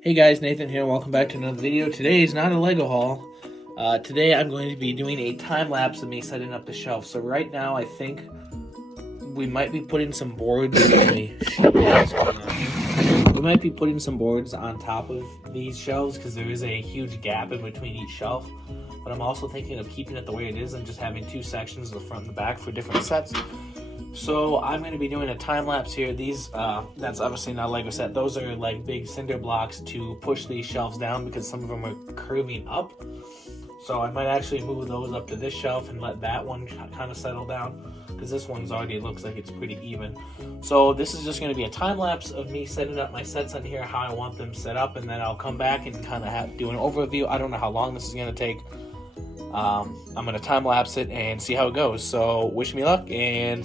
Hey guys, Nathan here, and welcome back to another video. Today is not a Lego haul. Today I'm going to be doing a time lapse of me setting up the shelf. So right now I think we might be putting some boards we might be putting some boards on top of these shelves because there is a huge gap in between each shelf. But I'm also thinking of keeping it the way it is and just having two sections, the front and the back, for different sets. So I'm going to be doing a time lapse here. These, that's obviously not a Lego set. Those are like big cinder blocks to push these shelves down because some of them are curving up. So I might actually move those up to this shelf and let that one kind of settle down because this one's already looks like it's pretty even. So this is just going to be a time lapse of me setting up my sets on here, how I want them set up, and then I'll come back and kind of do an overview. I don't know how long this is going to take. I'm going to time lapse it and see how it goes. So wish me luck and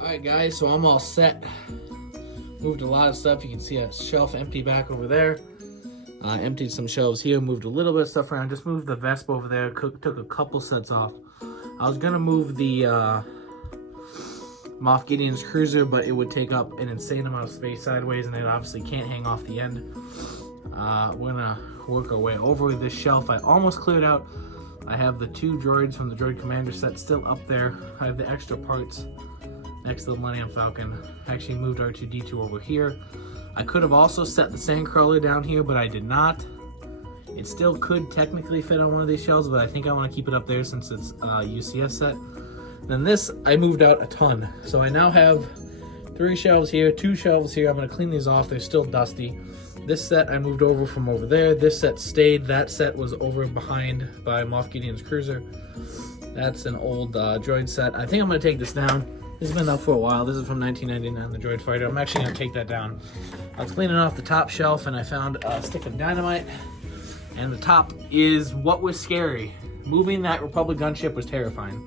Alright guys, so I'm all set Moved a lot of stuff. You can see a shelf empty back over there. Emptied some shelves here, moved a little bit of stuff around, just moved the Vespa over there, took a couple sets off. I was gonna move the Moff Gideon's Cruiser, but it would take up an insane amount of space sideways, and it obviously can't hang off the end. We're gonna work our way over this shelf. I almost cleared out. I have the 2 droids from the Droid Commander set still up there. I have the extra parts next to the Millennium Falcon. I actually moved R2-D2 over here. I could have also set the Sandcrawler down here, but I did not. It still could technically fit on one of these shelves, but I think I want to keep it up there since it's a UCS set. Then this, I moved out a ton. So I now have 3 shelves here, 2 shelves here. I'm going to clean these off. They're still dusty. This set I moved over from over there. This set stayed. That set was over behind by Moff Gideon's Cruiser. That's an old droid set. I think I'm going to take this down. This has been up for a while. This is from 1999, the Droid Fighter. I'm actually going to take that down. I was cleaning off the top shelf and I found a stick of dynamite. And the top is what was scary. Moving that Republic gunship was terrifying.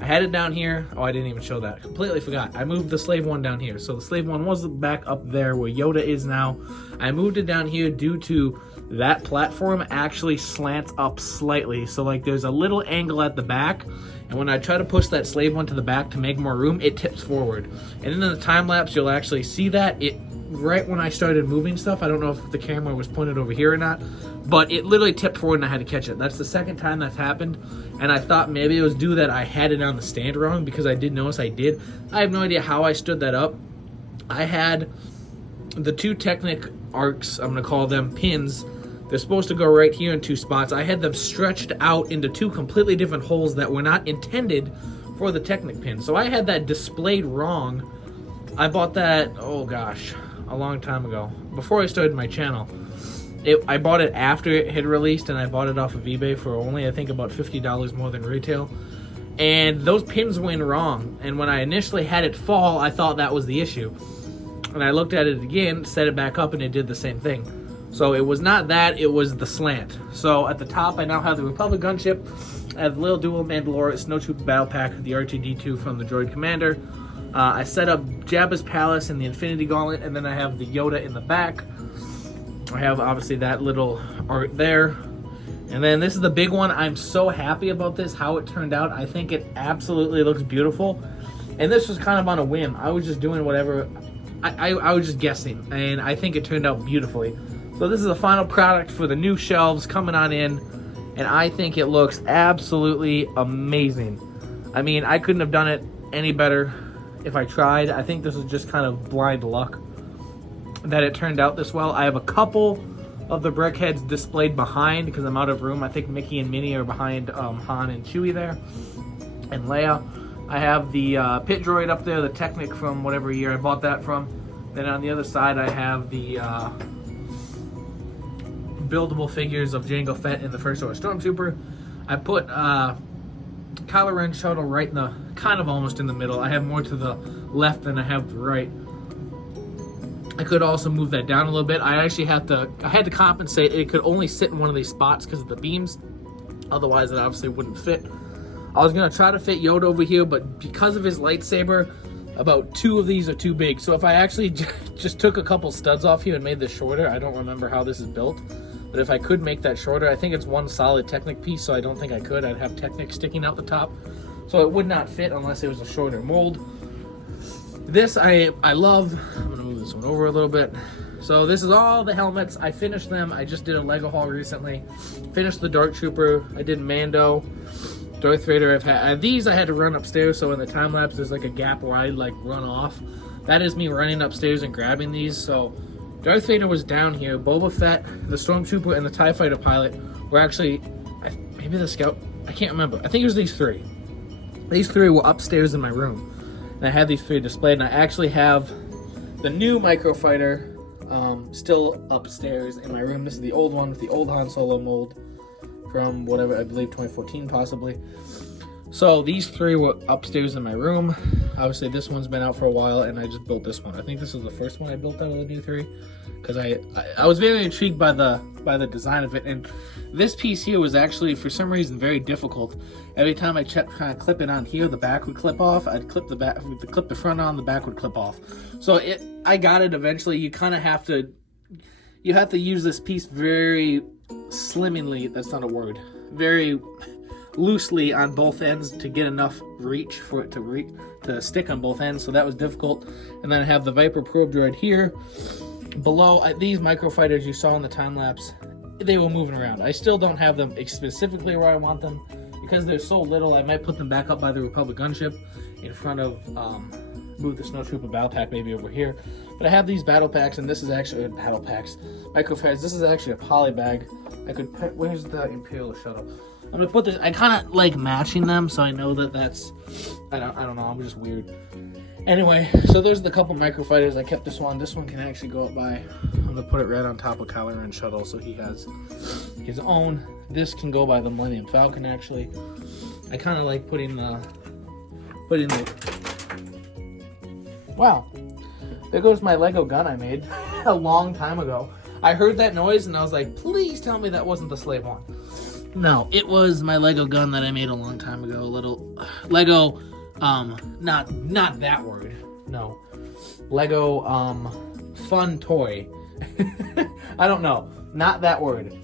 I had it down here. Oh, I didn't even show that. Completely forgot. I moved the Slave One down here. So the Slave One was back up there where Yoda is now. I moved it down here due to that platform actually slants up slightly. So like there's a little angle at the back. And when I try to push that Slave One to the back to make more room, it tips forward. And in the time lapse, you'll actually see that. Right when I started moving stuff, I don't know if the camera was pointed over here or not, but it literally tipped forward and I had to catch it. That's the second time that's happened, and I thought maybe it was due that I had it on the stand wrong, because I did notice I did. I have no idea how I stood that up. I had the 2 Technic arcs, I'm going to call them pins. They're supposed to go right here in 2 spots. I had them stretched out into 2 completely different holes that were not intended for the Technic pin. So I had that displayed wrong. I bought that, oh gosh, a long time ago, before I started my channel. I bought it after it had released, and I bought it off of eBay for only, I think, about $50 more than retail. And those pins went wrong, and when I initially had it fall, I thought that was the issue. And I looked at it again, set it back up, and it did the same thing. So it was not that, it was the slant. So at the top, I now have the Republic gunship. I have the little dual Mandalore Snowtrooper battle pack, the R2-D2 from the Droid Commander. I set up Jabba's Palace and the Infinity Gauntlet, and then I have the Yoda in the back. I have obviously that little art there. And then this is the big one. I'm so happy about this, how it turned out. I think it absolutely looks beautiful. And this was kind of on a whim. I was just doing whatever. I was just guessing, and I think it turned out beautifully. So this is the final product for the new shelves coming on in, and I think it looks absolutely amazing. I mean, I couldn't have done it any better if I tried. I think this is just kind of blind luck that it turned out this well. I have a couple of the brick heads displayed behind because I'm out of room. I think Mickey and Minnie are behind Han and Chewie there, and Leia. I have the pit droid up there, the Technic from whatever year I bought that from. Then on the other side I have the buildable figures of Jango Fett in the First Order Stormtrooper. I put Kylo Ren shuttle right in the, kind of almost in the middle. I have more to the left than I have to the right. I could also move that down a little bit. I had to compensate. It could only sit in one of these spots because of the beams. Otherwise, it obviously wouldn't fit. I was gonna try to fit Yoda over here, but because of his lightsaber, about 2 of these are too big. So if I actually just took a couple studs off here and made this shorter, I don't remember how this is built, but if I could make that shorter, I think it's one solid Technic piece, so I don't think I could. I'd have Technic sticking out the top, so it would not fit unless it was a shorter mold. This I love. I'm gonna move this one over a little bit. So this is all the helmets. I finished them. I just did a Lego haul recently. Finished the Dark Trooper. I did Mando, Darth Vader. I've had these. I had to run upstairs, so in the time lapse, there's like a gap where I like run off. That is me running upstairs and grabbing these. So Darth Vader was down here. Boba Fett, the Stormtrooper, and the TIE Fighter pilot were actually, maybe the Scout. I can't remember. I think it was these 3. These 3 were upstairs in my room, and I had these 3 displayed. And I actually have the new Microfighter still upstairs in my room. This is the old one with the old Han Solo mold from whatever, I believe 2014 possibly. So these three were upstairs in my room. Obviously this one's been out for a while, and I just built this one. I think this was the first one I built out of the new three, because I was very intrigued by the design of it. And this piece here was actually, for some reason, very difficult. Every time I tried to clip it on here, the back would clip off. I'd clip the back, clip the front on, the back would clip off. So I got it eventually. You kind of have to use this piece very slimmingly. That's not a word. Very loosely on both ends to get enough reach for it to stick on both ends. So that was difficult. And then I have the Viper probe droid here. Below, these microfighters you saw in the time lapse, they were moving around. I still don't have them specifically where I want them because they're so little. I might put them back up by the Republic gunship in front of move the Snowtrooper battle pack maybe over here. But I have these battle packs, and this is actually battle packs, microfighters. This is actually a poly bag. I could put, where's the Imperial shuttle? I'm gonna put this. I kind of like matching them, so I know that that's. I don't know. I'm just weird. Anyway, so those are the couple microfighters. I kept this one. This one can actually go up by. I'm gonna put it right on top of Kylo Ren's shuttle, so he has his own. This can go by the Millennium Falcon. Actually, I kind of like putting the. Wow, there goes my Lego gun I made a long time ago. I heard that noise and I was like, please tell me that wasn't the slave one. No, it was my Lego gun that I made a long time ago. A little Lego, not that word. No, Lego, fun toy. I don't know, not that word.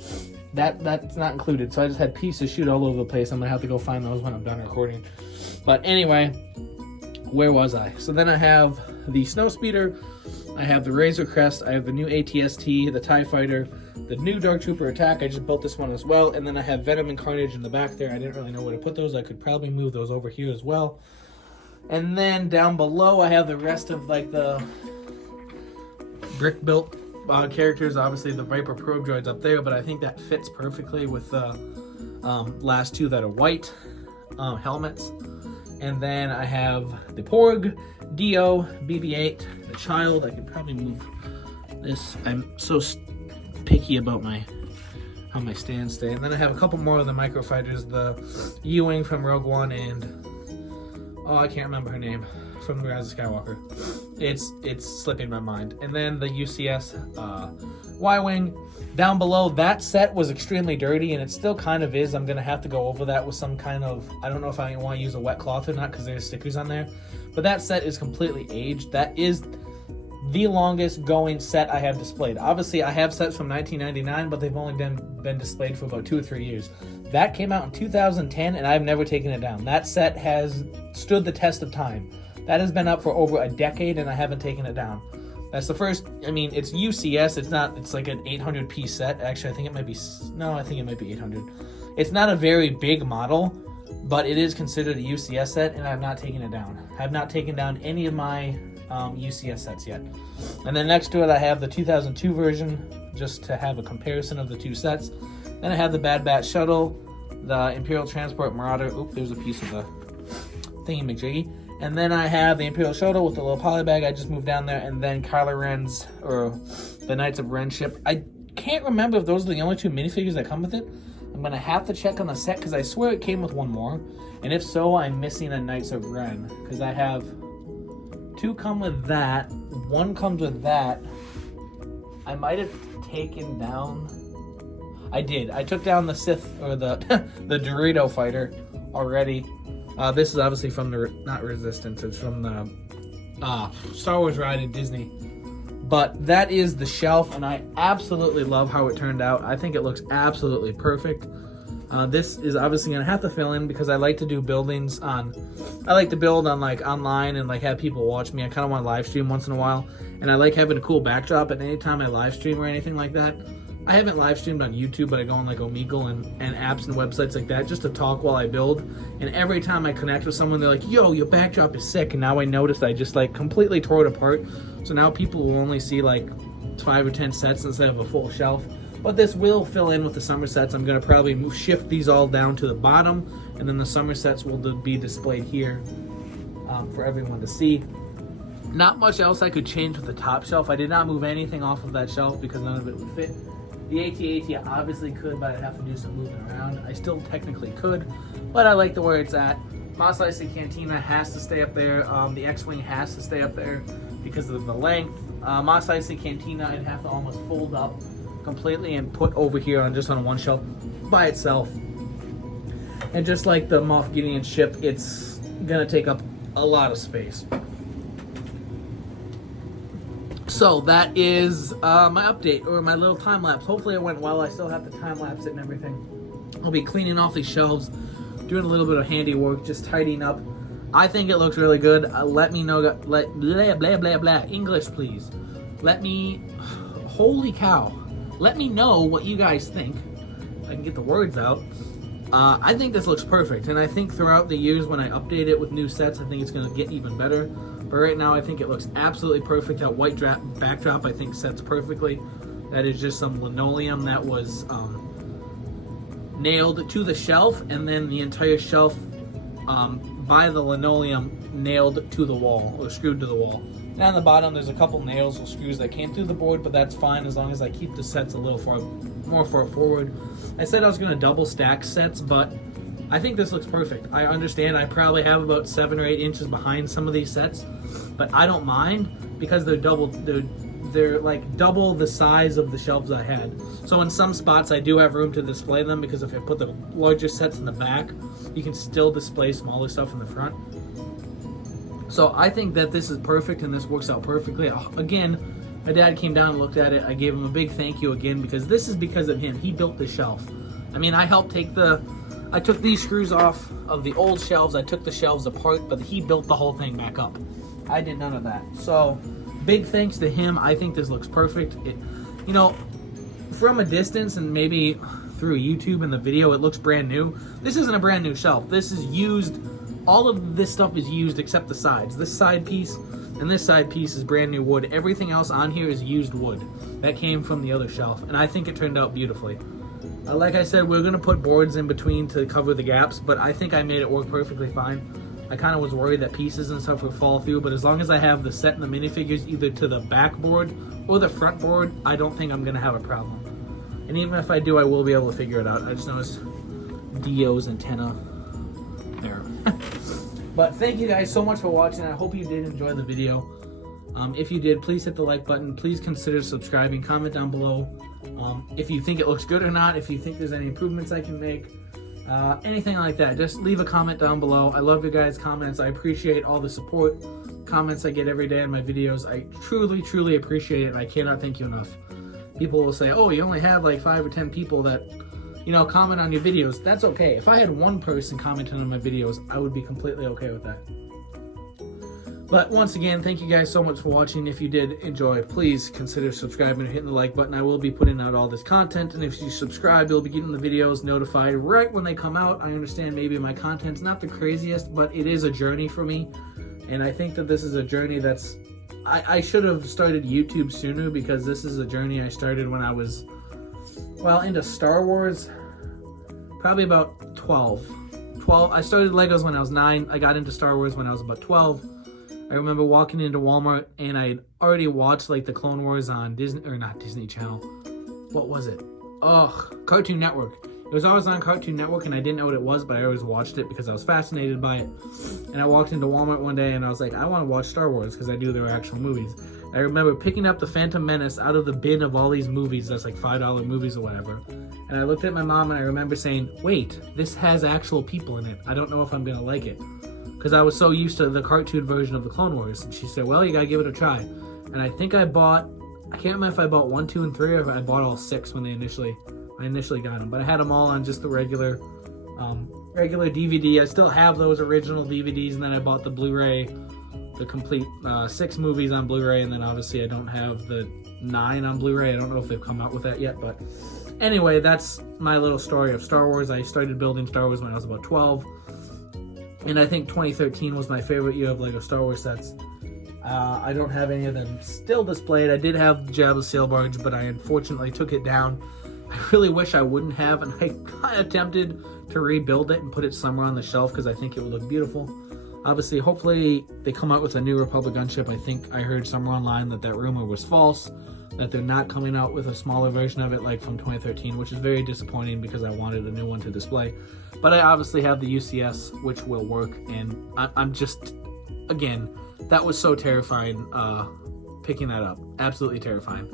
That's not included. So I just had pieces shoot all over the place. I'm gonna have to go find those when I'm done recording. But anyway, where was I? So then I have the Snowspeeder. I have the Razor Crest, I have the new ATST, the TIE Fighter, the new Dark Trooper Attack. I just built this one as well. And then I have Venom and Carnage in the back there. I didn't really know where to put those. I could probably move those over here as well. And then down below, I have the rest of like the brick-built characters. Obviously, the Viper probe droid's up there, but I think that fits perfectly with the last two that are white helmets. And then I have the Porg, Dio, BB-8, the Child. I could probably move this. I'm so picky about how my stands stay. And then I have a couple more of the microfighters, the U-Wing from Rogue One, and oh, I can't remember her name, from The Rise of Skywalker. It's slipping my mind. And then the UCS Y-Wing. Down below, that set was extremely dirty, and it still kind of is. I'm going to have to go over that with some kind of, I don't know if I want to use a wet cloth or not because there's stickers on there. But that set is completely aged. That is the longest going set I have displayed. Obviously, I have sets from 1999, but they've only been displayed for about 2 or 3 years. That came out in 2010, and I've never taken it down. That set has stood the test of time. That has been up for over a decade, and I haven't taken it down. That's the first, I mean, it's UCS, it's like an 800 piece set. Actually, I think it might be 800. It's not a very big model, but it is considered a UCS set, and I've not taken it down. I've not taken down any of my UCS sets yet. And then next to it, I have the 2002 version, just to have a comparison of the two sets. Then I have the Bad Batch Shuttle, the Imperial Transport Marauder. Oop, there's a piece of the thingy-majiggy. And then I have the Imperial Shuttle with the little poly bag I just moved down there, and then Kylo Ren's, or the Knights of Ren ship. I can't remember if those are the only two minifigures that come with it. I'm going to have to check on the set, because I swear it came with one more. And if so, I'm missing a Knights of Ren, because I have 2 come with that, 1 comes with that. I might have taken down... I did. I took down the Sith, or the the Dorito fighter already. This is obviously from the, not Resistance, it's from the Star Wars ride at Disney. But that is the shelf, and I absolutely love how it turned out. I think it looks absolutely perfect. This is obviously going to have to fill in because I like to do buildings on, I like to build on like online and like have people watch me. I kind of want to live stream once in a while, and I like having a cool backdrop. And anytime I live stream or anything like that, I haven't live streamed on YouTube, but I go on like Omegle and apps and websites like that just to talk while I build. And every time I connect with someone, they're like, yo, your backdrop is sick. And now I noticed I just like completely tore it apart. So now people will only see like 5 or 10 sets instead of a full shelf. But this will fill in with the summer sets. I'm going to probably shift these all down to the bottom, and then the summer sets will be displayed here for everyone to see. Not much else I could change with the top shelf. I did not move anything off of that shelf because none of it would fit. The AT-AT I obviously could, but I'd have to do some moving around. I still technically could, but I like the where it's at. Mos Eisley Cantina has to stay up there. The X-Wing has to stay up there because of the length. Mos Eisley Cantina, I'd have to almost fold up completely and put over here on just on one shelf by itself. And just like the Moff Gideon ship, it's gonna take up a lot of space. So that is my update, or my little time lapse. Hopefully it went well. I still have to time lapse it and everything. I'll be cleaning off these shelves, doing a little bit of handiwork, just tidying up. I think it looks really good. Let me know, blah, blah, blah, blah. English, please. Let me, holy cow. Let me know what you guys think. I can get the words out. I think this looks perfect, and I think throughout the years when I update it with new sets, I think it's going to get even better. But right now, I think it looks absolutely perfect. That white backdrop, I think, sets perfectly. That is just some linoleum that was nailed to the shelf, and then the entire shelf by the linoleum nailed to the wall, or screwed to the wall. And on the bottom, there's a couple nails or screws that came through the board, but that's fine as long as I keep the sets a little more far forward. I said I was going to double stack sets, but I think this looks perfect. I understand I probably have about 7 or 8 inches behind some of these sets, but I don't mind because they're like double the size of the shelves I had. So in some spots I do have room to display them, because if I put the larger sets in the back, you can still display smaller stuff in the front. So I think that this is perfect, and this works out perfectly. Again, my dad came down and looked at it. I gave him a big thank you again, because this is because of him. He built the shelf. I mean, I helped I took these screws off of the old shelves. I took the shelves apart, but he built the whole thing back up. I did none of that. So big thanks to him. I think this looks perfect. You know, from a distance and maybe through YouTube and the video, it looks brand new. This isn't a brand new shelf. This is used. All of this stuff is used except the sides. This side piece and this side piece is brand new wood. Everything else on here is used wood. That came from the other shelf, and I think it turned out beautifully. Like I said, we're going to put boards in between to cover the gaps, but I think I made it work perfectly fine. I kind of was worried that pieces and stuff would fall through, but as long as I have the set and the minifigures either to the back board or the front board, I don't think I'm going to have a problem. And even if I do, I will be able to figure it out. I just noticed Dio's antenna there. But thank you guys so much for watching. I hope you did enjoy the video. If you did, please hit the like button. Please consider subscribing. Comment down below if you think it looks good or not, if you think there's any improvements I can make, anything like that. Just leave a comment down below. I love your guys' comments. I appreciate all the support comments I get every day on my videos. I truly, truly appreciate it, and I cannot thank you enough. People will say, oh, you only have like 5 or 10 people that, you know, comment on your videos. That's okay. If I had one person commenting on my videos, I would be completely okay with that. But once again, thank you guys so much for watching. If you did enjoy, please consider subscribing and hitting the like button. I will be putting out all this content, and if you subscribe, you'll be getting the videos notified right when they come out. I understand maybe my content's not the craziest, but it is a journey for me, and I think that this is a journey that's... I should have started YouTube sooner, because this is a journey I started when I was, well, into Star Wars, probably about 12. I started Legos when I was 9. I got into Star Wars when I was about 12. I remember walking into Walmart, and I had already watched like the Clone Wars on Disney, or not Disney Channel. What was it? Cartoon Network. It was always on Cartoon Network, and I didn't know what it was, but I always watched it because I was fascinated by it. And I walked into Walmart one day, and I was like, I want to watch Star Wars, because I knew there were actual movies. I remember picking up the Phantom Menace out of the bin of all these movies, that's like $5 movies or whatever. And I looked at my mom, and I remember saying, wait, this has actual people in it. I don't know if I'm going to like it. Because I was so used to the cartoon version of the Clone Wars. And she said, well, you gotta give it a try. And I think I can't remember if I bought 1, 2, and 3, or if I bought all 6 when I initially got them. But I had them all on just the regular DVD. I still have those original DVDs, and then I bought the Blu-ray, the complete 6 movies on Blu-ray, and then obviously I don't have the 9 on Blu-ray. I don't know if they've come out with that yet, but anyway, that's my little story of Star Wars. I started building Star Wars when I was about 12. And I think 2013 was my favorite year of LEGO Star Wars sets. I don't have any of them still displayed. I did have Jabba's sail barge, but I unfortunately took it down. I really wish I wouldn't have, and I kind of attempted to rebuild it and put it somewhere on the shelf because I think it would look beautiful. Obviously, hopefully they come out with a new Republic gunship. I think I heard somewhere online that rumor was false, that they're not coming out with a smaller version of it like from 2013, which is very disappointing because I wanted a new one to display. But I obviously have the UCS, which will work, and I'm just, again, that was so terrifying picking that up. Absolutely terrifying.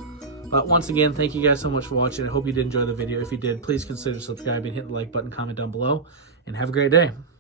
But once again, thank you guys so much for watching. I hope you did enjoy the video. If you did, please consider subscribing, hit the like button, comment down below, and have a great day.